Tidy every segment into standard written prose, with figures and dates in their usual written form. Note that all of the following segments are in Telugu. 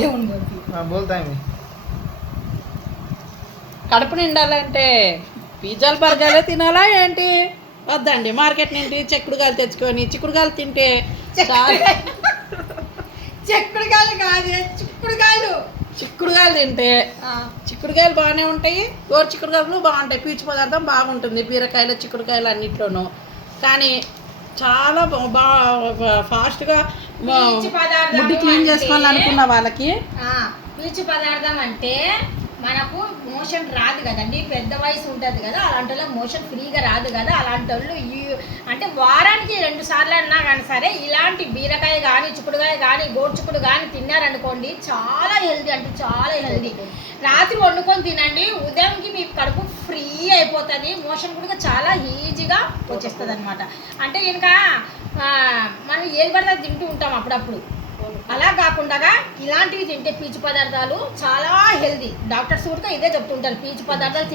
దేవుని బట్టి बोलता है मैं కడుపు నిండాలంటే పిజ్జాలు బర్గర్లే తినాలా ఏంటి? వద్దండి, మార్కెట్ నుండి చిక్కుడుకాయలు తెచ్చుకొని చిక్కుడుకాయలు తింటే చాలా చిక్కుడుకాయలు కాదు, చిక్కుడుకాయలు చిక్కుడుకాయలు తింటే చిక్కుడుకాయలు బాగానే ఉంటాయి, గోరు చిక్కుడుకాయలు బాగుంటాయి, పీచు పదార్థం బాగుంటుంది బీరకాయలు చిక్కుడుకాయలు అన్నిట్లోనూ. కానీ చాలా ఫాస్ట్గా ముడ్డి క్లీన్ చేసుకోవాలనుకున్న వాళ్ళకి పీచు పదార్థం అంటే మనకు మోషన్ రాదు కదండి, పెద్ద వయసు ఉంటుంది కదా, అలాంటి వాళ్ళకి మోషన్ ఫ్రీగా రాదు కదా. అలాంటి వాళ్ళు అంటే వారానికి 2 సార్లు అన్నా కానీ సరే ఇలాంటి బీరకాయ కానీ చిక్కుడుకాయ కానీ గోరుచిక్కుడు కానీ తిన్నారనుకోండి చాలా హెల్దీ, అంటే చాలా హెల్దీ. రాత్రి వండుకొని తినండి, ఉదయంకి మీ కడుపు ఫ్రీ అయిపోతుంది, మోషన్ కూడా చాలా ఈజీగా వచ్చేస్తుంది అనమాట. అంటే ఇంకా మనం ఏది పడితే అది తింటూ ఉంటాం అప్పుడప్పుడు, అలా కాకుండా ఇలాంటివి తింటే పీచు పదార్థాలు చాలా హెల్దీ. డాక్టర్స్ కూడా ఇదే చెప్తుంటారు, పీచు పదార్థాలు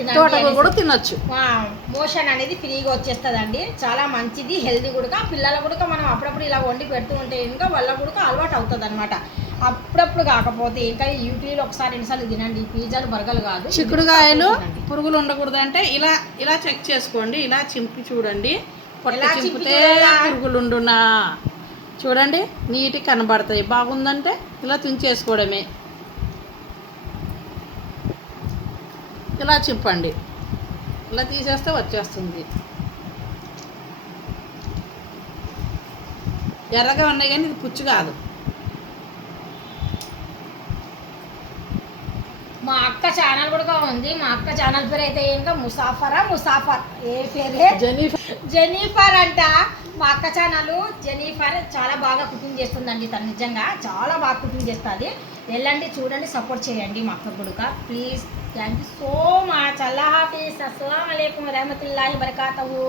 తినొచ్చు, మోషన్ అనేది ఫ్రీగా వచ్చేస్తుందండి, చాలా మంచిది, హెల్దీ కూడా. పిల్లలు కూడా మనం అప్పుడప్పుడు ఇలా వండి పెడుతూ ఉంటే ఇంకా వాళ్ళకు కూడా అలవాటు అవుతుంది అనమాట. అప్పుడప్పుడు కాకపోతే ఇంకా యూట్యూబ్లో ఒకసారి 2 సార్లు తినండి, పిజ్జాలు బర్గర్లు కాదు. చిక్కుడుకాయలు పురుగులు ఉండకూడదు అంటే ఇలా ఇలా చెక్ చేసుకోండి, ఇలా చింపి చూడండి, పొట్ట చింపితే పురుగులు ఉండునా చూడండి, నీట్గా కనబడతాయి. బాగుందంటే ఇలా తుంచేసుకోవడమే, ఇలా చింపండి, ఇలా తీసేస్తే వచ్చేస్తుంది. ఎర్రగా ఉన్నాయి కానీ ఇది పుచ్చు కాదు. మా అక్క ఛానల్ కూడా ఉంది, మా అక్క ఛానల్ పేరు అయితే ఇంకా ముసాఫర్ ఏ పేరే జెనిఫర్ అంట. మా అక్క ఛానల్ జెనిఫర్ చాలా బాగా కుకింగ్ చేస్తుందండి, తను నిజంగా చాలా బాగా కుకింగ్ చేస్తుంది. వెళ్ళండి చూడండి, సపోర్ట్ చేయండి మా అక్క కూడా please. Thank you so much. అల్లా హాఫీజ్. అస్సలాము అలైకుం వరహమతుల్లాహి వబరకాతుహు.